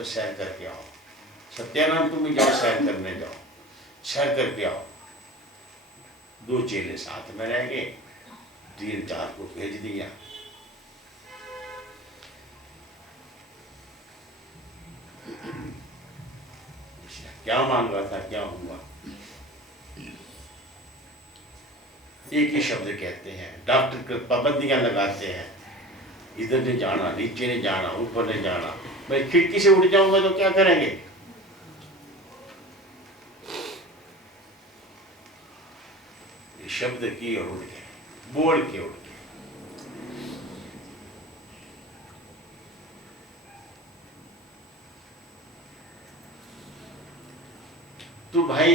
तो सैर करके आओ। सत्यानंद तुम जाओ सैर करने जाओ, सैर करके आओ। 2 चेले साथ में रह गए, 3-4 को भेज दिया। क्या मांगा था, क्या हुआ? एक ही शब्द कहते हैं, डॉक्टर पाबंदियां लगाते हैं, इधर नहीं जाना, नीचे नहीं जाना, ऊपर नहीं जाना। मैं खिड़की से उड़ जाऊंगा तो क्या करेंगे? ये शब्द की और उड़ गए, बोल के उड़ गए। तो भाई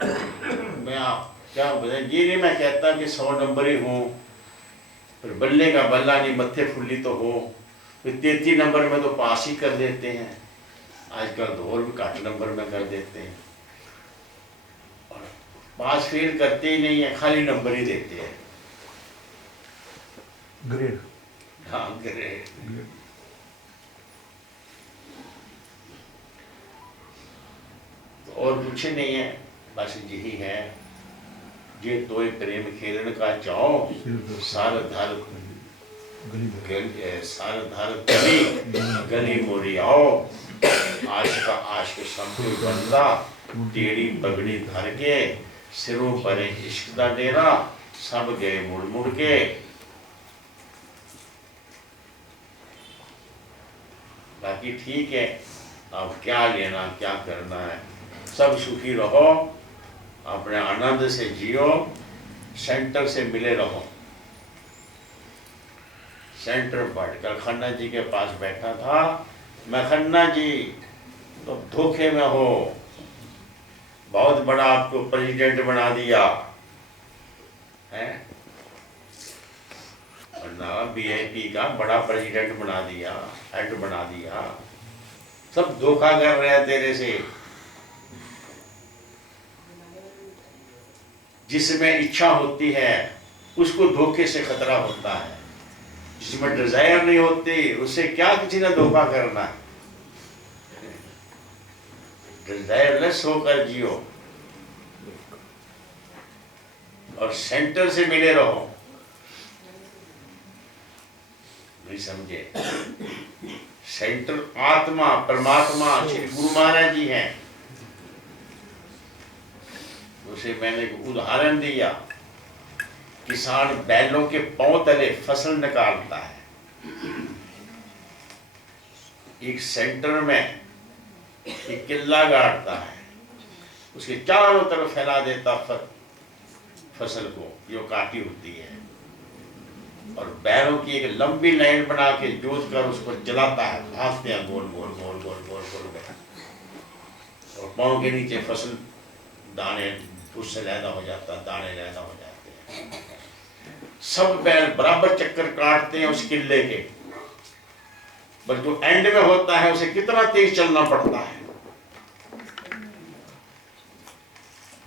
मैं आप क्या बताएं, ये नहीं मैं कहता कि 100 नंबर ही हो, फिर बल्ले का बल्ला नहीं मत्थे फुल्ली तो हो, फिर 33 नंबर में तो पास ही कर देते हैं। आजकल तो और भी घट नंबर में कर देते हैं, और पास फेल करते ही नहीं है, खाली नंबर ही देते हैं। ग्रेड, हाँ ग्रेड। तो और कुछ नहीं है, बस यही है, जे तोय प्रेम खेलन का चाहो, सार धर गली मोरी आओ। आशिक सब कोई बंदा, टेढ़ी पगड़ी धर के, सिरों पर इश्क दा डेरा, सब गए मुड़ मुड़ के। बाकी ठीक है, अब क्या लेना क्या करना है, सब सुखी रहो, अपने आनंद से जियो, सेंटर से मिले रहो। सेंटर पर खन्ना जी के पास बैठा था मैं, खन्ना जी तो धोखे में हो, बहुत बड़ा आपको प्रेसिडेंट बना दिया है, VIP का बड़ा प्रेसिडेंट बना दिया, हेड बना दिया, सब धोखा कर रहे हैं तेरे से। जिसमें इच्छा होती है उसको धोखे से खतरा होता है, जिसमें डिजायर नहीं होती उससे क्या किसी ने धोखा करना है। डिजायरलेस होकर जियो और सेंटर से मिले रहो। नहीं समझे? सेंटर आत्मा परमात्मा श्री गुरु महाराज जी हैं। उसे मैंने एक उदाहरण दिया, किसान बैलों के पांव तले फसल निकालता है, एक सेंटर में एक किल्ला गाड़ता है, उसके चारों तरफ फैला देता फसल को जो काटी होती है, और बैलों की एक लंबी लाइन बना के जोत कर उसको जलाता है, भागते हैं गोल गोल गोल गोल गोल गोल, और पांव के नीचे फसल दाने उससे लैदा हो जाता, दाने लैदा हो जाते हैं। सब बैल बराबर चक्कर काटते हैं उस किले के, पर जो एंड में होता है उसे कितना तेज चलना पड़ता है,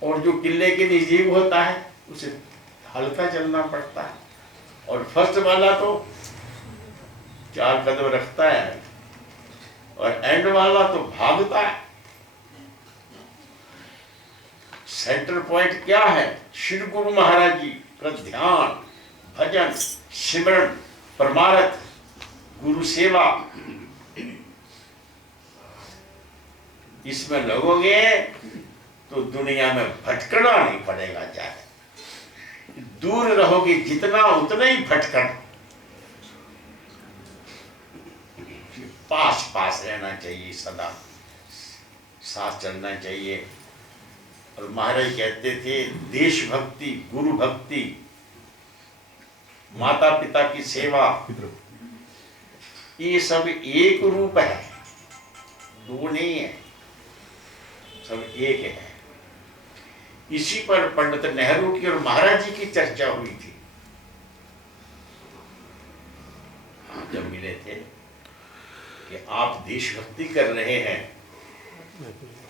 और जो किले के नजदीक होता है उसे हल्का चलना पड़ता है, और फर्स्ट वाला तो 4 कदम रखता है, और एंड वाला तो भागता है। सेंटर पॉइंट क्या है? श्री गुरु महाराज जी का ध्यान, भजन, सिमरन, परमार्थ, गुरु सेवा। इसमें लगोगे तो दुनिया में भटकना नहीं पड़ेगा, चाहे दूर रहोगे जितना उतना ही भटकन। पास पास रहना चाहिए, सदा साथ चलना चाहिए। और महाराज कहते थे देशभक्ति, गुरु भक्ति, माता पिता की सेवा, ये सब एक रूप है, 2 नहीं है, सब एक है। इसी पर पंडित नेहरू की और महाराज जी की चर्चा हुई थी जब मिले थे, कि आप देशभक्ति कर रहे हैं,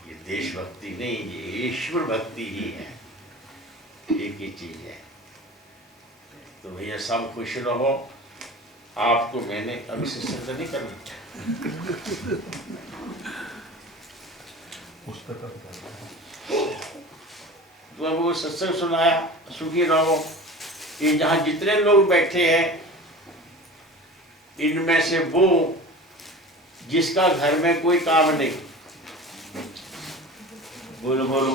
ये देशभक्ति नहीं, ये ईश्वर भक्ति ही है, एक ही चीज है। तो भैया सब खुश रहो। आपको मैंने अभी से सिद्ध नहीं करना, तो अब वो सत्संग सुनाया, सुखी रहो। ये जहाँ जितने लोग बैठे हैं, इनमें से वो जिसका घर में कोई काम नहीं, बोलो बोलो,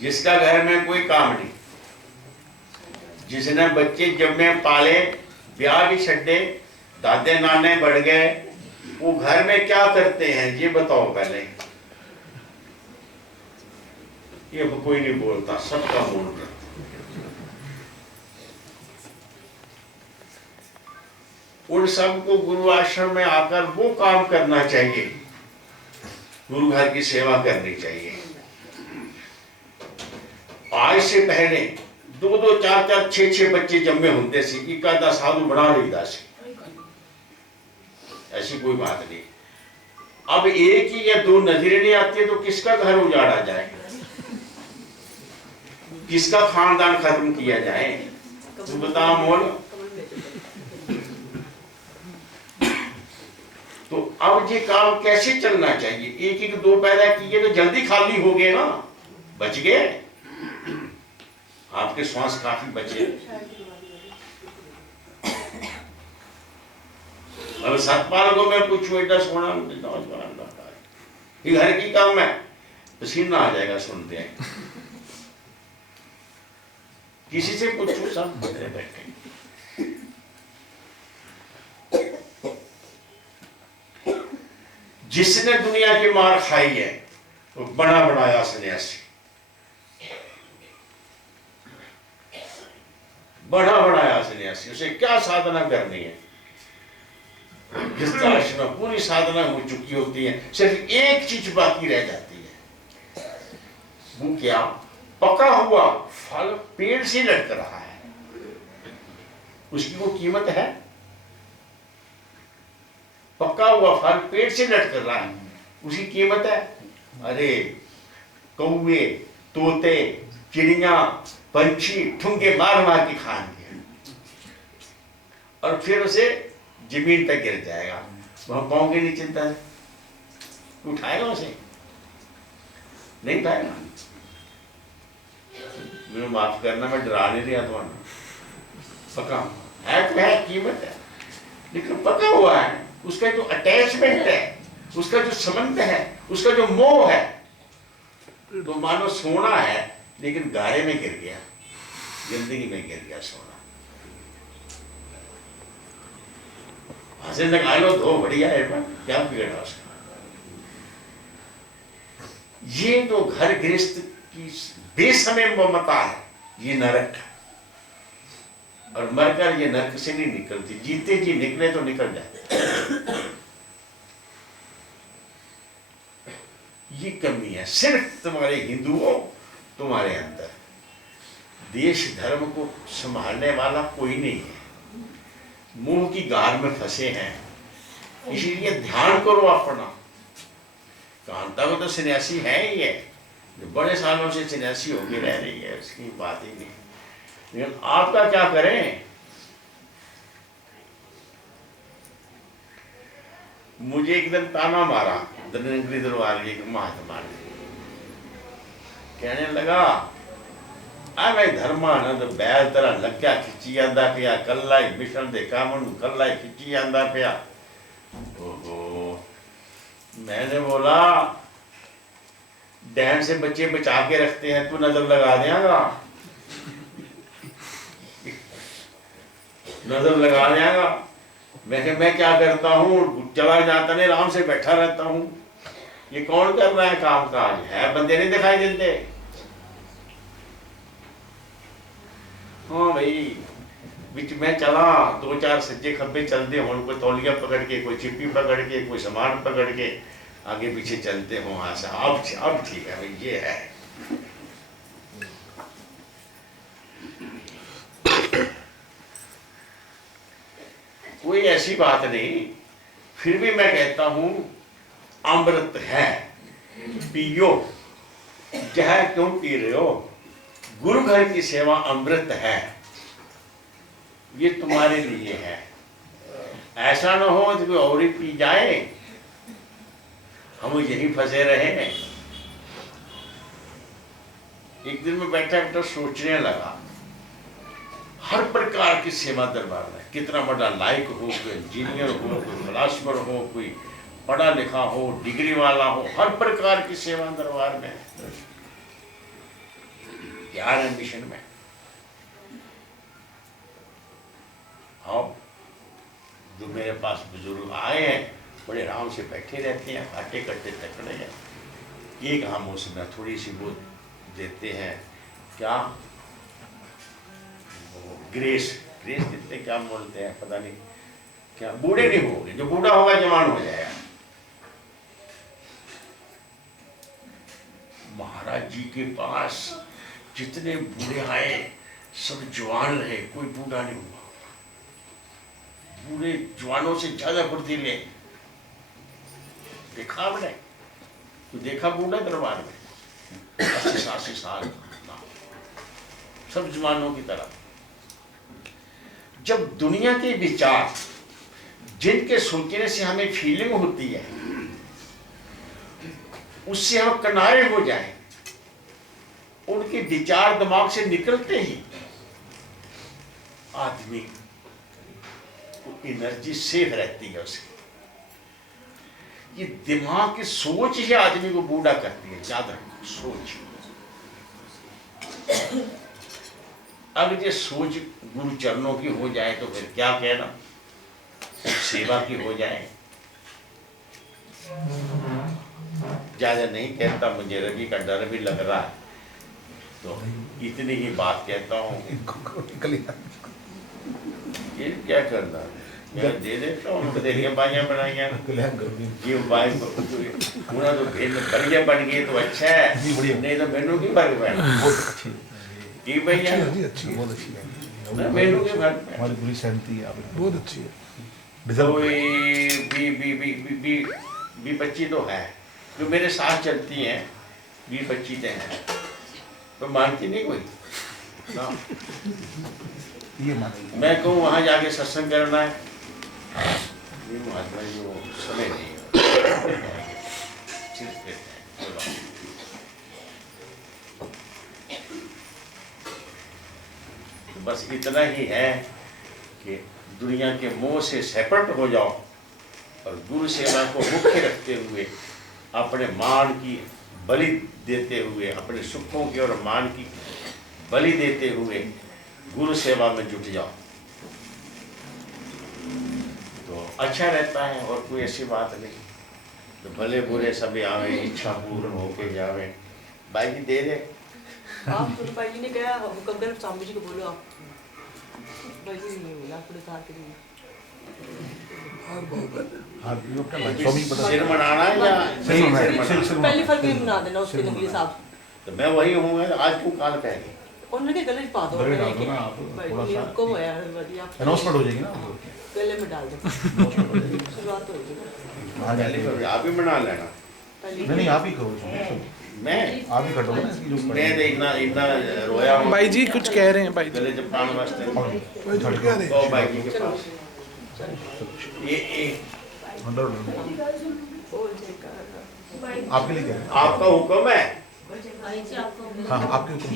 जिसका घर में कोई काम नहीं, जिसने बच्चे जम्मे पाले, ब्याह भी छड्डे, दादे नाने बढ़ गए, वो घर में क्या करते हैं ये बताओ पहले। ये कोई नहीं बोलता, सबका बोल रहा। उन सबको गुरु आश्रम में आकर वो काम करना चाहिए, गुरु घर की सेवा करनी चाहिए। आज से पहले 2-2, 4-4, 6-6 बच्चे जन्मे होते थे, इकादा साधु बना लेता से, ऐसी कोई बात नहीं। अब एक ही या 2 नजरें नहीं आती तो किसका घर उजाड़ा जाए, किसका खानदान खत्म किया जाए, तू बता मोल। तो अब ये काम कैसे चलना चाहिए, 1-1, 2 पैदा किए तो जल्दी खाली हो गए ना, बच गए आपके श्वास काफी बचे। अब सतपाल को मैं पूछूं, एडा सोना ये घर की काम है, पसीना आ जाएगा सुनते हैं। किसी से पूछूं, सब बदले बैठे। जिसने दुनिया की मार खाई है वो बना बनाया सन्यासी, बड़ा बनाया सन्यासी। उसे क्या साधना करनी है, गृहस्थाश्रम में पूरी साधना हो चुकी होती है, सिर्फ एक चीज बाकी रह जाती है। वो क्या, पका हुआ फल पेड़ से लटक रहा है, उसकी वो कीमत है। पका हुआ फल पेड़ से लटक रहा है, उसकी कीमत है। अरे कौवे, तोते, चिड़िया, पंछी ठुमके मार मार के खाएंगे और फिर उसे जमीन पर गिर जाएगा, वहां पाओगे नहीं, चिंता है, उठाएगा उसे नहीं उठाएगा। मुझे माफ करना, मैं डरा नहीं रहा तुम्हारा, पका है तो है, कीमत है, लेकिन पका हुआ है, उसका जो अटैचमेंट है, उसका जो संबंध है, उसका जो मोह है, तो मानो सोना है लेकिन गारे में गिर गया, जिंदगी में गिर गया सोना। हंसे लगा लो दो, बढ़िया है, क्या बिगड़ा उसका। ये तो घर गृहस्थ की बेसमय ममता है, ये नरक है। और मरकर ये नरक से नहीं निकलती, जीते जी निकले तो निकल जाते। ये कमी है सिर्फ तुम्हारे हिंदुओं, तुम्हारे अंदर। देश धर्म को संभालने वाला कोई नहीं है, मुंह की गार में फंसे हैं। इसीलिए ध्यान करो अपना। कांता को तो सन्यासी है ही है, जो बड़े सालों से सन्यासी होके रह रही है, उसकी बात ही नहीं। लेकिन आपका क्या करें। मुझे एक दिन ताना मारा धनंगरी दरबार के महात्मा ने, कहने लगा आ भाई धर्मानंद बैल तरह लग्या खिंची आंदा पिया, कल्ला ही मिशन दे कामन कल्ला ही खिंची आंदा पिया। ओहो, मैंने बोला डैम से बच्चे बचा के रखते हैं, तू नजर लगा देगा, नजर लगा देगा। मैं क्या करता हूँ, चला जाता नहीं, आराम से बैठा रहता हूँ। ये कौन कर रहा है काम काज है, बंदे नहीं दिखाई देते। हाँ भाई, बीच में चला, 2-4 सज्जे खब्बे चलते हो, कोई तौलिया पकड़ के, कोई चिप्पी पकड़ के, कोई सामान पकड़ के आगे पीछे चलते हो। वहां से अब ठीक है भाई, ये है। कोई ऐसी बात नहीं, फिर भी मैं कहता हूं अमृत है, पियो। जहर क्यों पी रहे हो, गुरु घर की सेवा अमृत है। ये तुम्हारे लिए है, ऐसा ना हो तो कोई और ही पी जाए, हम यहीं फंसे रहे। एक दिन में बैठा बैठा सोचने लगा, हर प्रकार की सेवा दरबार में, कितना बड़ा लायक हो, कोई इंजीनियर हो, कोई फिलासफर हो, कोई पढ़ा लिखा हो, डिग्री वाला हो, हर प्रकार की सेवा दरबार में, ज्ञान मिशन में। अब जो मेरे पास बुजुर्ग आए हैं, बड़े आराम से बैठे रहते हैं, बातें करते तकड़े हैं। एक हम उसमें थोड़ी सी वो देते हैं, क्या ग्रेस, ग्रेस देते क्या बोलते हैं पता नहीं क्या, बूढ़े नहीं होंगे, जो बूढ़ा होगा जवान हो जाएगा। महाराज जी के पास जितने बूढ़े आए सब जवान रहे, कोई बूढ़ा नहीं हुआ। बूढ़े जवानों से ज्यादा फुर्तीले। देखा आपने, तो देखा बूढ़ा दरबार में 80-80 साल ना, सब जवानों की तरह। जब दुनिया के विचार जिनके सोचने से हमें फीलिंग होती है, उससे हम किनारे हो जाएं, उनके विचार दिमाग से निकलते ही आदमी को एनर्जी सेफ रहती है उसकी। ये दिमाग की सोच ही आदमी को बूढ़ा करती है, याद रखो, सोच। अगर ये सोच गुरु चरणों की हो जाए तो फिर क्या कहना, सेवा की हो जाए। ज्यादा नहीं कहता, मुझे रवि का डर भी लग रहा है, तो इतनी ही बात कहता हूँ। ये क्या करना है, मैं दे देता हूँ, बतेरियाँ बाइयाँ बनाइया, ये बाई उन्हें तो भेद बढ़िया बन गई तो अच्छा है, नहीं तो मेनू की बात है की भैया, बहुत अच्छी है, मेनू की बात हमारी पूरी सहमति है, आप बहुत अच्छी है। बी बच्ची तो है जो मेरे साथ चलती हैं, 20-25 हैं, तो मानती नहीं कोई ना। ये मानेगी, मैं कहूँ वहाँ जाके सत्संग करना है, ये महात्मा जी वो समय नहीं है। बस इतना ही है कि दुनिया के मोह से सेपरेट हो जाओ और गुरु सेवा को मुख्य रखते हुए, अपने मान की बलि देते हुए, अपने सुखों की और मान की बलि देते हुए गुरु सेवा में जुट जाओ तो अच्छा रहता है। और कोई ऐसी बात नहीं, तो भले बुरे सभी आवे, इच्छा पूर्ण होके जावे। भाई जी दे दे, आप भाई जी ने कहा हुक्म कर स्वामी जी को बोलो, आप भाई जी नहीं बोला पूरे तार के लिए। सिर मनाना है या पहली फल भी बना देना उसके नकली साहब। तो मैं वही हूँ, आज तू काल कहेगी उन्होंने गले पा दो, गले डाल दो ना आप, थोड़ा सा को होया बढ़िया अनाउंसमेंट हो जाएगी ना, गले में डाल दो, शुरुआत हो जाएगी। आप ही बना लेना। नहीं आप ही करो, मैं आप ही कटो ना इसकी जो मैं तो इतना इतना रोया हूँ। भाई जी कुछ कह रहे हैं, भाई जी गले जब पान वास्ते तो भाई जी के पास ये आपके लिए क्या है, आपका हुक्म है। हाँ आपके हुक्म,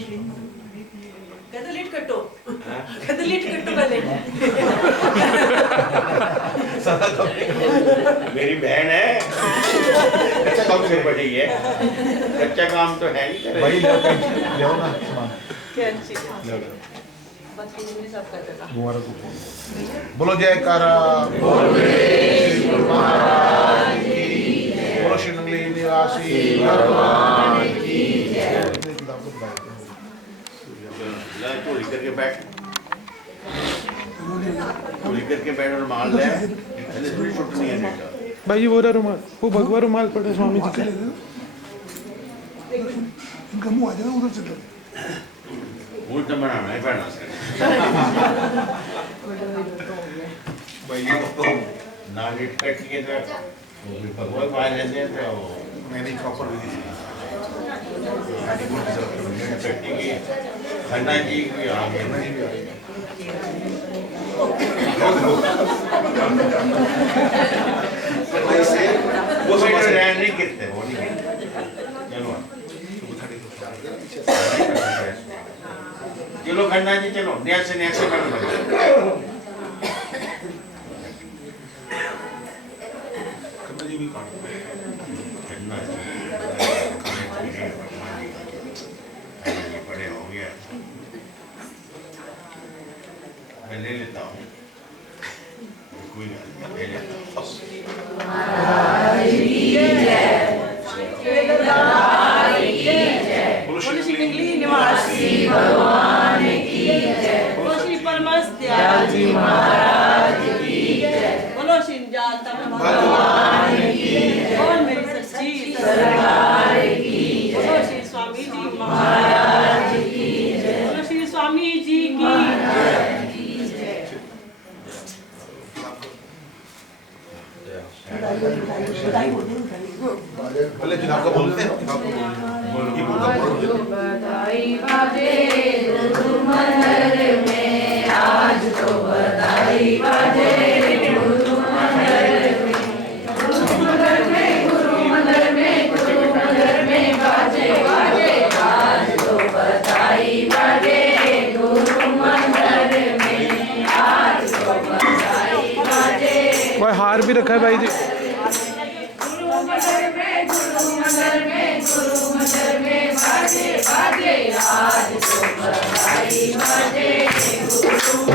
कहते लेट कटो, कहते लेट कटो गले। मेरी बहन है, अच्छा काम से बड़ी है, कच्चा काम तो है नहीं। भाई ले आओ ना सामान, क्या चीज़ है, बस ये सब कर देना। मुबारक हो। बोलो जयकारा, बोलो श्री नंगली निवासी भगवान की जय। चोरी करके बैठ, चोरी करके बैठ और माल ले, थोड़ी छुट्टी है बेटा। भाई जी वो रहा रुमाल, वो भगवा रुमाल पड़ा स्वामी जी का। इनका मुंह आ जाएगा उधर से उल्टा बनाना है पहना से भाई ये ना लिट कट के तो वो पाए लेते हैं तो मैंने प्रॉपर विधि से खन्ना जी भी आ गए। वो नहीं गिरते, वो नहीं गिरते। चलो चलो खन्ना जी, चलो नया से कर लो। खन्ना जी ये बड़े हो गया, मैं ले लेता हूँ, कोई नहीं, ले लेता हूँ। बोलो श्री पिंगली निवासी भगवान की जय। बोलो श्री परमस्त्याजी महाराज की जय। बोलो श्री जाता भगवान की जय। बोल मेरी सच्ची सरकार की जय। बोलो श्री स्वामी जी महाराज की जय। बोलो श्री स्वामी जी की जय। पहले चुनाव का बोलते हैं, बधाई बाजे गुरु मंदिर में, आज तो बधाई बाजे गुरु मंदिर में, गुरु मंदिर में, गुरु मंदिर में, गुरु मंदिर में बाजे बाजे, आज तो बधाई बाजे गुरु मंदिर में, आज तो बधाई बाजे। भाई हार भी रखा है भाई जी। गुरु मंदिर में, गुरु मंदिर में, गुरु मंदिर में बाजे बाजे, आज तो बधाई बाजे गुरु